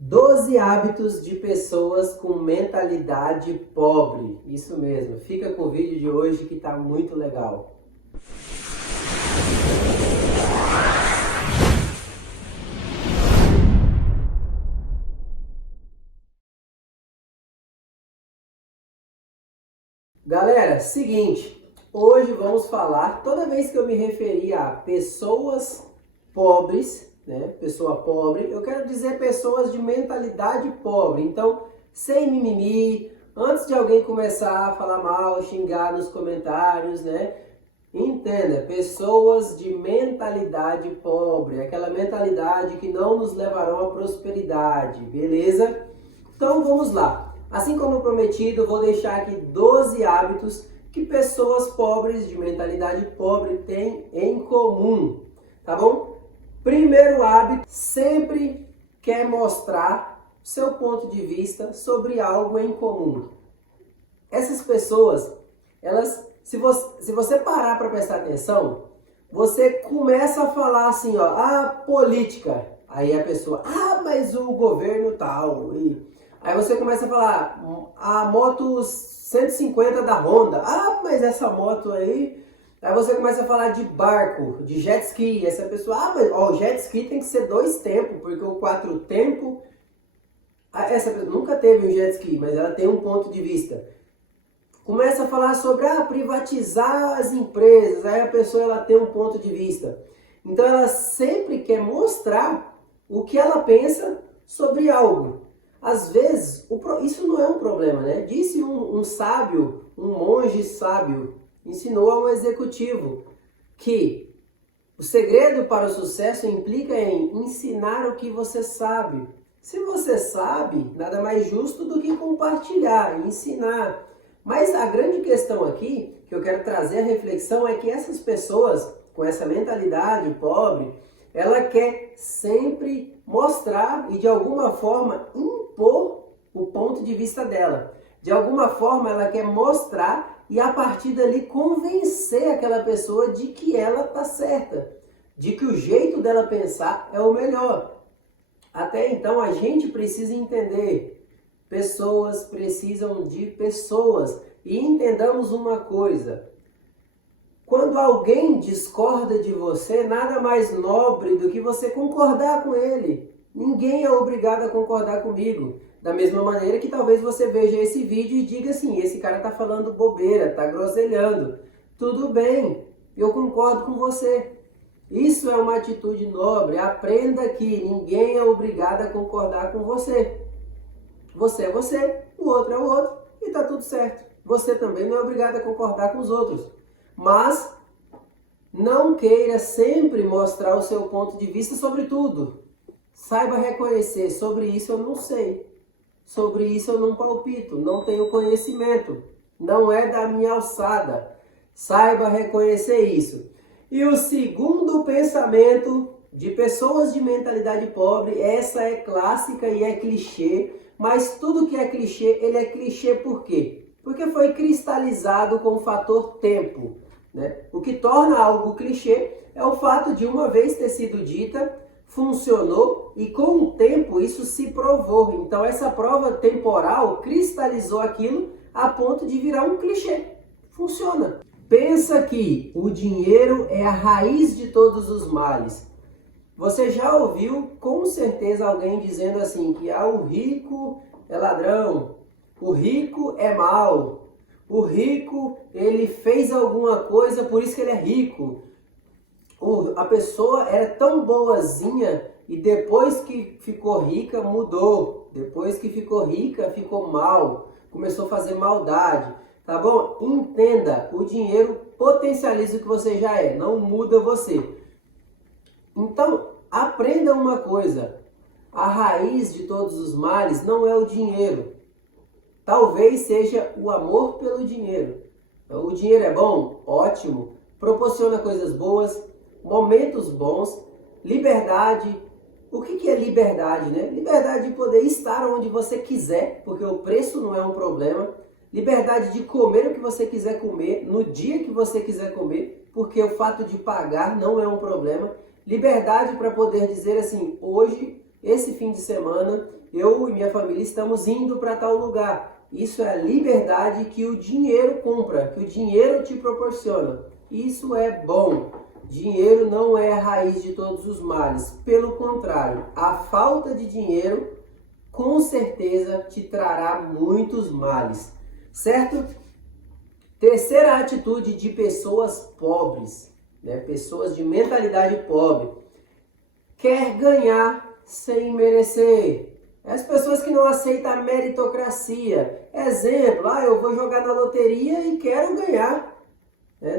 12 hábitos de pessoas com mentalidade pobre. Isso mesmo, fica com o vídeo de hoje que tá muito legal. Galera, seguinte, hoje vamos falar, toda vez que eu me referir a pessoas pobres, né, pessoa pobre, eu quero dizer pessoas de mentalidade pobre. Então, sem mimimi, antes de alguém começar a falar mal, xingar nos comentários, né, entenda, pessoas de mentalidade pobre, aquela mentalidade que não nos levarão à prosperidade, beleza? Então vamos lá. Assim como prometido, eu vou deixar aqui 12 hábitos que pessoas pobres, de mentalidade pobre, têm em comum, tá bom? Primeiro hábito, sempre quer mostrar seu ponto de vista sobre algo em comum. Essas pessoas, se você parar para prestar atenção, você começa a falar assim, ó, política. Aí a pessoa, mas o governo tal. Aí você começa a falar, a moto 150 da Honda. Mas essa moto aí. Aí você começa a falar de barco, de jet ski. Essa pessoa, mas o jet ski tem que ser 2 tempos, porque o 4 tempos. Essa pessoa nunca teve um jet ski, mas ela tem um ponto de vista. Começa a falar sobre privatizar as empresas, aí a pessoa ela tem um ponto de vista. Então ela sempre quer mostrar o que ela pensa sobre algo. Às vezes, isso não é um problema, né? Disse um sábio, um monge sábio, ensinou a um executivo que o segredo para o sucesso implica em ensinar o que você sabe. Se você sabe, nada mais justo do que compartilhar, ensinar. Mas a grande questão aqui, que eu quero trazer a reflexão, é que essas pessoas com essa mentalidade pobre, ela quer sempre mostrar e de alguma forma impor o ponto de vista dela. De alguma forma ela quer mostrar e a partir dali convencer aquela pessoa de que ela está certa, de que o jeito dela pensar é o melhor. Até então a gente precisa entender. Pessoas precisam de pessoas. E entendamos uma coisa. Quando alguém discorda de você, nada mais nobre do que você concordar com ele. Ninguém é obrigado a concordar comigo. Da mesma maneira que talvez você veja esse vídeo e diga assim, esse cara está falando bobeira, está groselhando. Tudo bem, eu concordo com você. Isso é uma atitude nobre. Aprenda que ninguém é obrigado a concordar com você. Você é você, o outro é o outro e está tudo certo. Você também não é obrigado a concordar com os outros. Mas não queira sempre mostrar o seu ponto de vista sobre tudo. Saiba reconhecer, sobre isso eu não sei. Sobre isso eu não palpito, não tenho conhecimento. Não é da minha alçada. Saiba reconhecer isso. E o segundo pensamento de pessoas de mentalidade pobre, essa é clássica e é clichê, mas tudo que é clichê, ele é clichê por quê? Porque foi cristalizado com o fator tempo, né? O que torna algo clichê é o fato de uma vez ter sido dita, funcionou e com o tempo isso se provou. Então essa prova temporal cristalizou aquilo a ponto de virar um clichê. Funciona. Pensa que o dinheiro é a raiz de todos os males. Você já ouviu com certeza alguém dizendo assim que o rico é ladrão, o rico é mau, o rico ele fez alguma coisa por isso que ele é rico. A pessoa era tão boazinha e depois que ficou rica mudou, depois que ficou rica ficou mal, começou a fazer maldade. Tá bom? Entenda, o dinheiro potencializa o que você já é, não muda você. Então, aprenda uma coisa, a raiz de todos os males não é o dinheiro. Talvez seja o amor pelo dinheiro. O dinheiro é bom? Ótimo. Proporciona coisas boas, momentos bons, liberdade. O que é liberdade, né? Liberdade de poder estar onde você quiser, porque o preço não é um problema. Liberdade de comer o que você quiser comer, no dia que você quiser comer, porque o fato de pagar não é um problema. Liberdade para poder dizer assim, hoje esse fim de semana eu e minha família estamos indo para tal lugar. Isso é a liberdade que o dinheiro compra, que o dinheiro te proporciona. Isso é bom. Dinheiro não é a raiz de todos os males. Pelo contrário, a falta de dinheiro com certeza te trará muitos males. Certo? Terceira atitude de pessoas pobres, né? Pessoas de mentalidade pobre. Quer ganhar sem merecer. As pessoas que não aceitam a meritocracia. Exemplo, eu vou jogar na loteria e quero ganhar.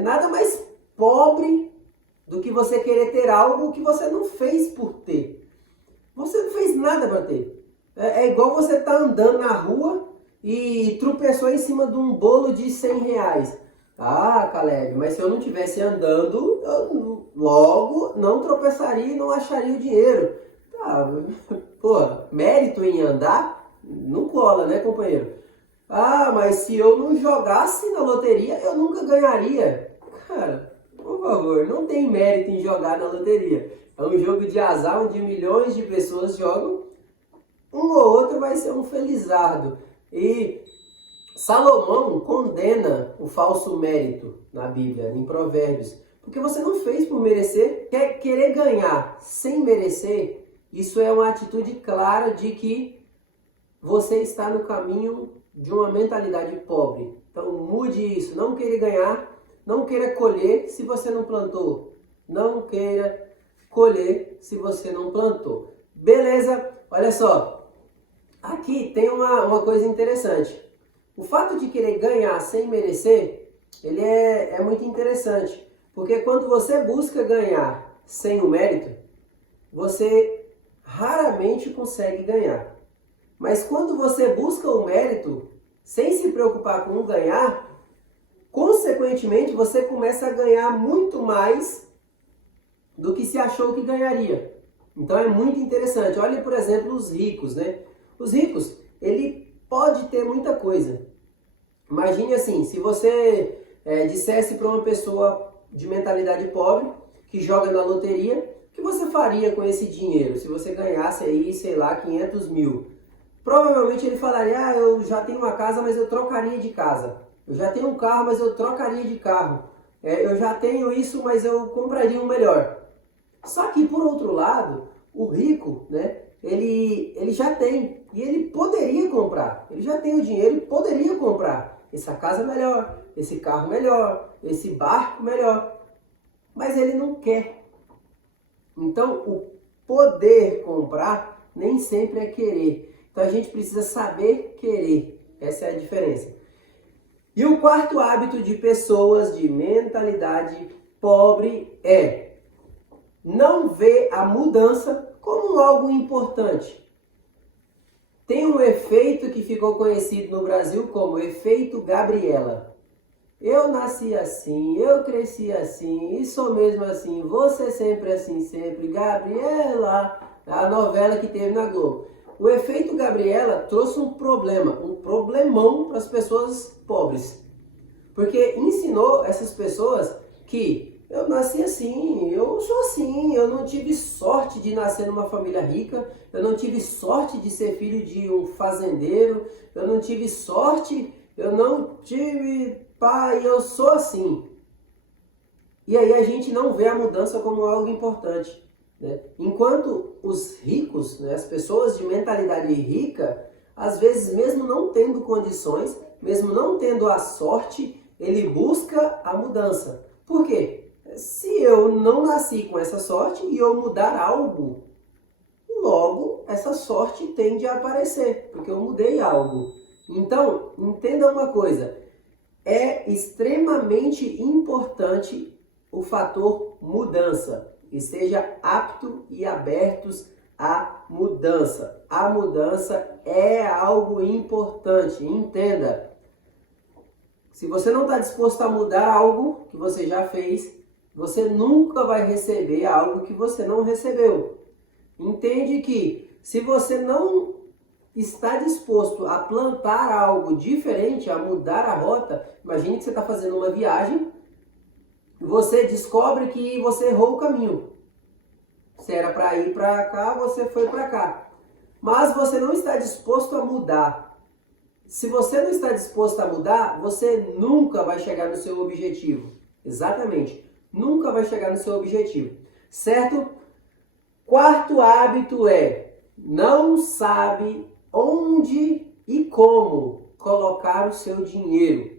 Nada mais pobre do que você querer ter algo que você não fez por ter. Você não fez nada para ter. É igual você estar andando na rua e tropeçou em cima de um bolo de 100 reais. Ah, Caleb, mas se eu não estivesse andando, eu logo não tropeçaria e não acharia o dinheiro. Tá, pô, mérito em andar não cola, né, companheiro? Ah, mas se eu não jogasse na loteria, eu nunca ganharia. Cara, por favor, não tem mérito em jogar na loteria. É um jogo de azar onde milhões de pessoas jogam. Um ou outro vai ser um felizardo. E Salomão condena o falso mérito na Bíblia, em Provérbios. Porque você não fez por merecer. Querer ganhar sem merecer, isso é uma atitude clara de que você está no caminho de uma mentalidade pobre. Então mude isso. Não queira ganhar, não queira colher se você não plantou. Não queira colher se você não plantou. Beleza? Olha só. Aqui tem uma coisa interessante. O fato de querer ganhar sem merecer, ele é muito interessante. Porque quando você busca ganhar sem o mérito, você raramente consegue ganhar. Mas quando você busca o mérito, sem se preocupar com o ganhar, consequentemente você começa a ganhar muito mais do que se achou que ganharia. Então é muito interessante. Olha, por exemplo, os ricos, né? Os ricos, ele pode ter muita coisa. Imagine assim, se você dissesse para uma pessoa de mentalidade pobre, que joga na loteria, o que você faria com esse dinheiro? Se você ganhasse aí, sei lá, 500 mil. Provavelmente ele falaria, eu já tenho uma casa, mas eu trocaria de casa. Eu já tenho um carro, mas eu trocaria de carro. Eu já tenho isso, mas eu compraria um melhor. Só que, por outro lado, o rico, né, ele já tem, e ele poderia comprar. Ele já tem o dinheiro e poderia comprar essa casa melhor, esse carro melhor, esse barco melhor. Mas ele não quer. Então, o poder comprar nem sempre é querer. Então, a gente precisa saber querer. Essa é a diferença. E o quarto hábito de pessoas de mentalidade pobre é não ver a mudança como algo importante. Tem um efeito que ficou conhecido no Brasil como efeito Gabriela. Eu nasci assim, eu cresci assim, e sou mesmo assim, você sempre assim, sempre. Gabriela, a novela que teve na Globo. O efeito Gabriela trouxe um problema, um problemão para as pessoas pobres. Porque ensinou essas pessoas que eu nasci assim, eu sou assim, eu não tive sorte de nascer numa família rica, eu não tive sorte de ser filho de um fazendeiro, eu não tive sorte, eu não tive pai, eu sou assim. E aí a gente não vê a mudança como algo importante, né? Enquanto os ricos, né, as pessoas de mentalidade rica, às vezes mesmo não tendo condições, mesmo não tendo a sorte, ele busca a mudança. Por quê? Se eu não nasci com essa sorte e eu mudar algo, logo essa sorte tende a aparecer, porque eu mudei algo. Então, entenda uma coisa, é extremamente importante o fator mudança. E seja apto e abertos à mudança. A mudança é algo importante, entenda. Se você não está disposto a mudar algo que você já fez, você nunca vai receber algo que você não recebeu. Entende que se você não está disposto a plantar algo diferente, a mudar a rota, imagine que você está fazendo uma viagem, você descobre que você errou o caminho. Se era para ir para cá, você foi para cá. Mas você não está disposto a mudar. Se você não está disposto a mudar, você nunca vai chegar no seu objetivo. Exatamente. Nunca vai chegar no seu objetivo. Certo? Quarto hábito é: não sabe onde e como colocar o seu dinheiro.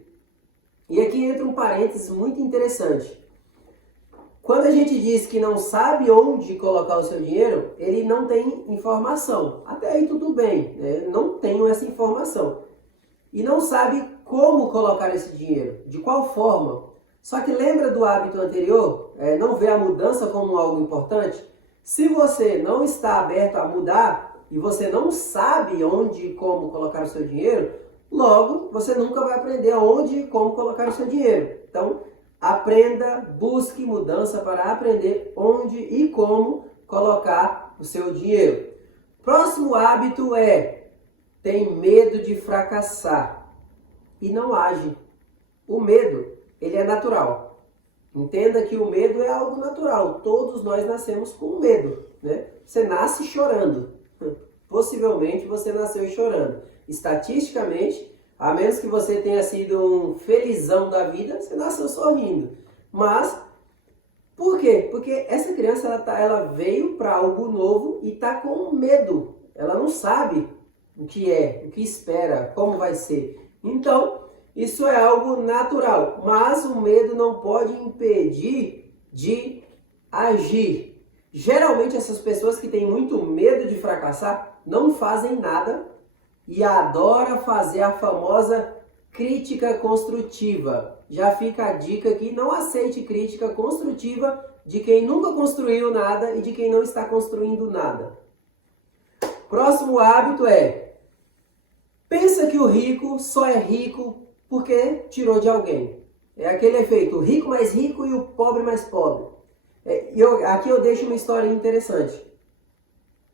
E aqui entra um parênteses muito interessante. Quando a gente diz que não sabe onde colocar o seu dinheiro, ele não tem informação. Até aí tudo bem, né? Não tenho essa informação. E não sabe como colocar esse dinheiro, de qual forma. Só que lembra do hábito anterior? Não vê a mudança como algo importante? Se você não está aberto a mudar e você não sabe onde e como colocar o seu dinheiro, logo você nunca vai aprender onde e como colocar o seu dinheiro. Então, aprenda, busque mudança para aprender onde e como colocar o seu dinheiro. Próximo hábito tem medo de fracassar e não age. O medo, ele é natural. Entenda que o medo é algo natural. Todos nós nascemos com medo, né? Você nasce chorando. Possivelmente você nasceu chorando. Estatisticamente, a menos que você tenha sido um felizão da vida, você nasceu sorrindo. Mas, por quê? Porque essa criança ela veio para algo novo e está com medo. Ela não sabe o que é, o que espera, como vai ser. Então, isso é algo natural, mas o medo não pode impedir de agir. Geralmente essas pessoas que têm muito medo de fracassar não fazem nada e adoram fazer a famosa crítica construtiva. Já fica a dica aqui, não aceite crítica construtiva de quem nunca construiu nada e de quem não está construindo nada. Próximo hábito pensa que o rico só é rico porque tirou de alguém. É aquele efeito, o rico mais rico e o pobre mais pobre. Aqui eu deixo uma história interessante.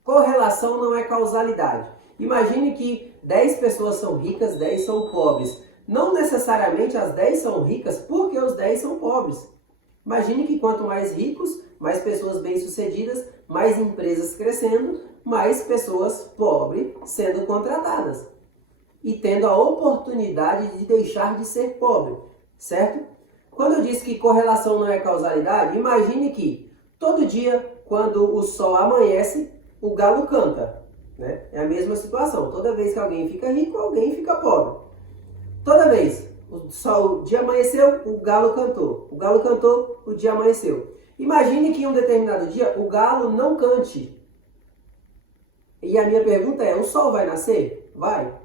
Correlação não é causalidade. Imagine que 10 pessoas são ricas, 10 são pobres. Não necessariamente as 10 são ricas porque os 10 são pobres. Imagine que quanto mais ricos, mais pessoas bem-sucedidas, mais empresas crescendo, mais pessoas pobres sendo contratadas. E tendo a oportunidade de deixar de ser pobre, certo? Quando eu disse que correlação não é causalidade, imagine que todo dia, quando o sol amanhece, o galo canta, né? É a mesma situação. Toda vez que alguém fica rico, alguém fica pobre. Toda vez, o dia amanheceu, o galo cantou. O galo cantou, o dia amanheceu. Imagine que em um determinado dia, o galo não cante. E a minha pergunta o sol vai nascer? Vai.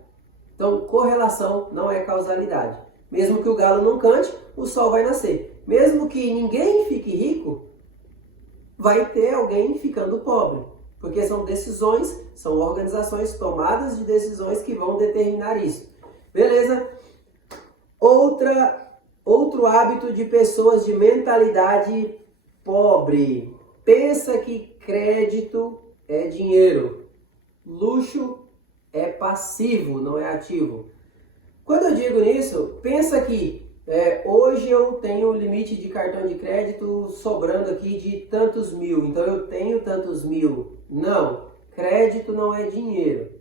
Então, correlação não é causalidade. Mesmo que o galo não cante, o sol vai nascer. Mesmo que ninguém fique rico, vai ter alguém ficando pobre. Porque são decisões, são organizações, tomadas de decisões que vão determinar isso. Beleza? Outro hábito de pessoas de mentalidade pobre. Pensa que crédito é dinheiro. Luxo é passivo, não é ativo. Quando eu digo nisso, pensa que hoje eu tenho um limite de cartão de crédito sobrando aqui de tantos mil, então eu tenho tantos mil. Não, crédito não é dinheiro.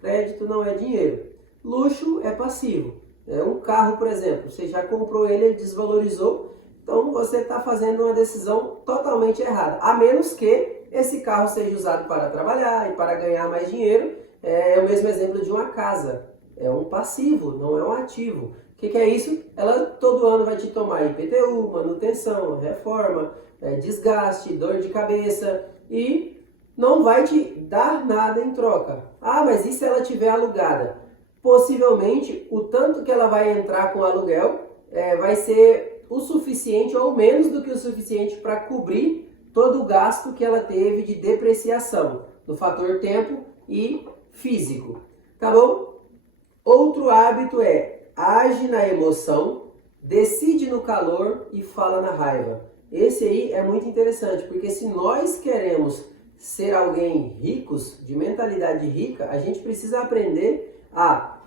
Crédito não é dinheiro. Luxo é passivo. Um carro, por exemplo, você já comprou ele desvalorizou, então você está fazendo uma decisão totalmente errada. A menos que esse carro seja usado para trabalhar e para ganhar mais dinheiro. É o mesmo exemplo de uma casa. É um passivo, não é um ativo. O que é isso? Ela todo ano vai te tomar IPTU, manutenção, reforma, desgaste, dor de cabeça e não vai te dar nada em troca. Ah, mas e se ela tiver alugada? Possivelmente o tanto que ela vai entrar com o aluguel vai ser o suficiente ou menos do que o suficiente para cobrir todo o gasto que ela teve de depreciação do fator tempo e físico, tá bom? Outro hábito age na emoção, decide no calor e fala na raiva. Esse aí é muito interessante, porque se nós queremos ser alguém ricos, de mentalidade rica, a gente precisa aprender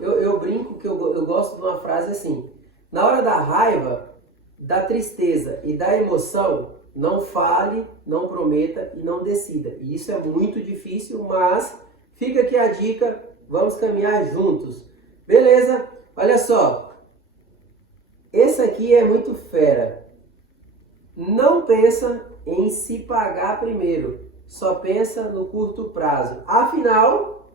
eu brinco que eu gosto de uma frase assim, na hora da raiva, da tristeza e da emoção, Não fale, não prometa e não decida. E isso é muito difícil, mas fica aqui a dica, vamos caminhar juntos. Beleza? Olha só. Esse aqui é muito fera. Não pensa em se pagar primeiro, só pensa no curto prazo. Afinal,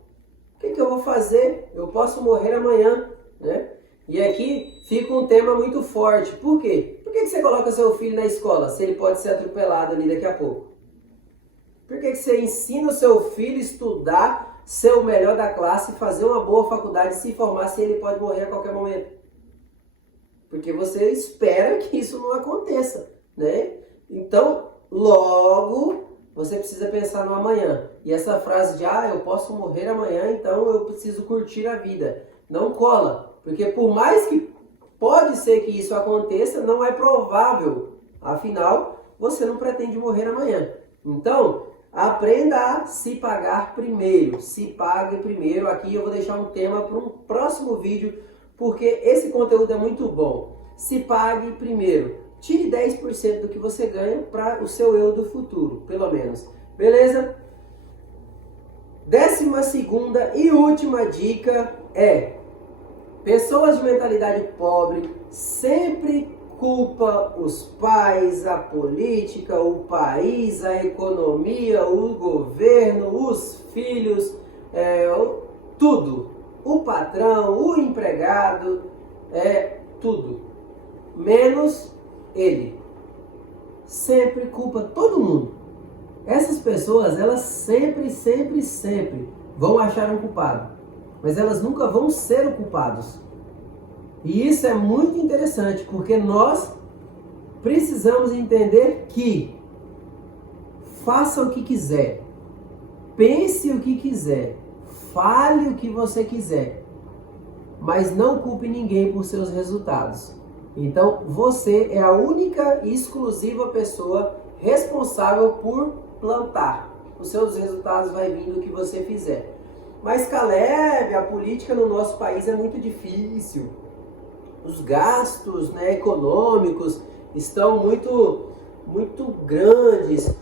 o que eu vou fazer? Eu posso morrer amanhã, né? E aqui fica um tema muito forte. Por quê? Por que você coloca seu filho na escola se ele pode ser atropelado ali daqui a pouco? Por que você ensina o seu filho a estudar, ser o melhor da classe, fazer uma boa faculdade, se formar se ele pode morrer a qualquer momento? Porque você espera que isso não aconteça, né? Então, logo, você precisa pensar no amanhã. E essa frase de, eu posso morrer amanhã, então eu preciso curtir a vida. Não cola. Porque por mais que pode ser que isso aconteça, não é provável. Afinal, você não pretende morrer amanhã. Então, aprenda a se pagar primeiro. Se pague primeiro. Aqui eu vou deixar um tema para um próximo vídeo, porque esse conteúdo é muito bom. Se pague primeiro. Tire 10% do que você ganha para o seu eu do futuro, pelo menos. Beleza? 12ª e última dica é: pessoas de mentalidade pobre sempre culpam os pais, a política, o país, a economia, o governo, os filhos, tudo. O patrão, o empregado, tudo. Menos ele. Sempre culpa todo mundo. Essas pessoas, elas sempre vão achar um culpado. Mas elas nunca vão ser o culpados. E isso é muito interessante, porque nós precisamos entender que faça o que quiser, pense o que quiser, fale o que você quiser, mas não culpe ninguém por seus resultados. Então, você é a única e exclusiva pessoa responsável por plantar. Os seus resultados vão vir do que você fizer. Mas, Caleb, a política no nosso país é muito difícil. Os gastos, econômicos estão muito grandes.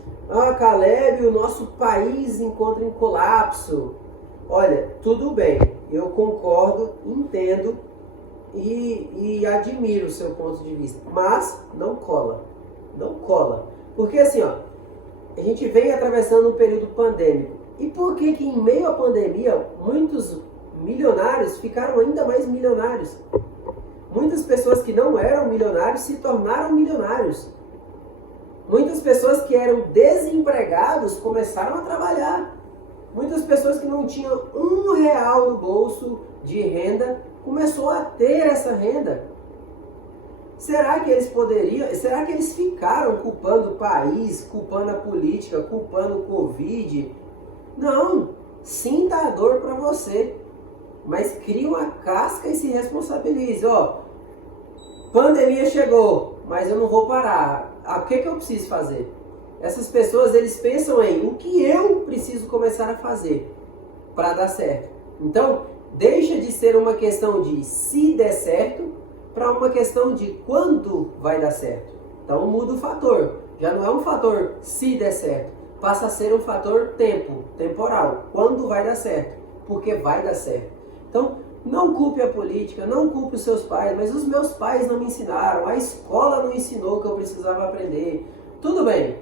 Caleb, o nosso país encontra em colapso. Olha, tudo bem, eu concordo, entendo e admiro o seu ponto de vista, mas não cola. Não cola. Porque assim, a gente vem atravessando um período pandêmico. E por que em meio à pandemia, muitos milionários ficaram ainda mais milionários? Muitas pessoas que não eram milionários se tornaram milionários. Muitas pessoas que eram desempregados começaram a trabalhar. Muitas pessoas que não tinham R$1 no bolso de renda, começou a ter essa renda. Será que eles ficaram culpando o país, culpando a política, culpando o Covid? Não, sinta a dor para você, mas crie uma casca e se responsabilize. Pandemia chegou, mas eu não vou parar. O que eu preciso fazer? Essas pessoas, eles pensam em o que eu preciso começar a fazer para dar certo. Então, deixa de ser uma questão de se der certo para uma questão de quando vai dar certo. Então, muda o fator. Já não é um fator se der certo. Passa a ser um fator temporal. Quando vai dar certo? Porque vai dar certo. Então, não culpe a política, não culpe os seus pais, mas os meus pais não me ensinaram, a escola não ensinou o que eu precisava aprender. Tudo bem,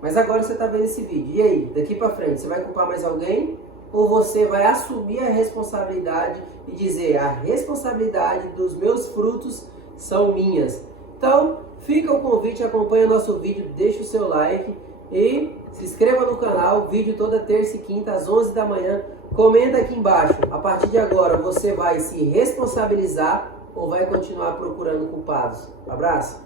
mas agora você está vendo esse vídeo. E aí, daqui para frente, você vai culpar mais alguém? Ou você vai assumir a responsabilidade e dizer, a responsabilidade dos meus frutos são minhas? Então, fica o convite, acompanha nosso vídeo, deixa o seu like e se inscreva no canal, vídeo toda terça e quinta às 11 da manhã. Comenta aqui embaixo, a partir de agora você vai se responsabilizar ou vai continuar procurando culpados? Abraço!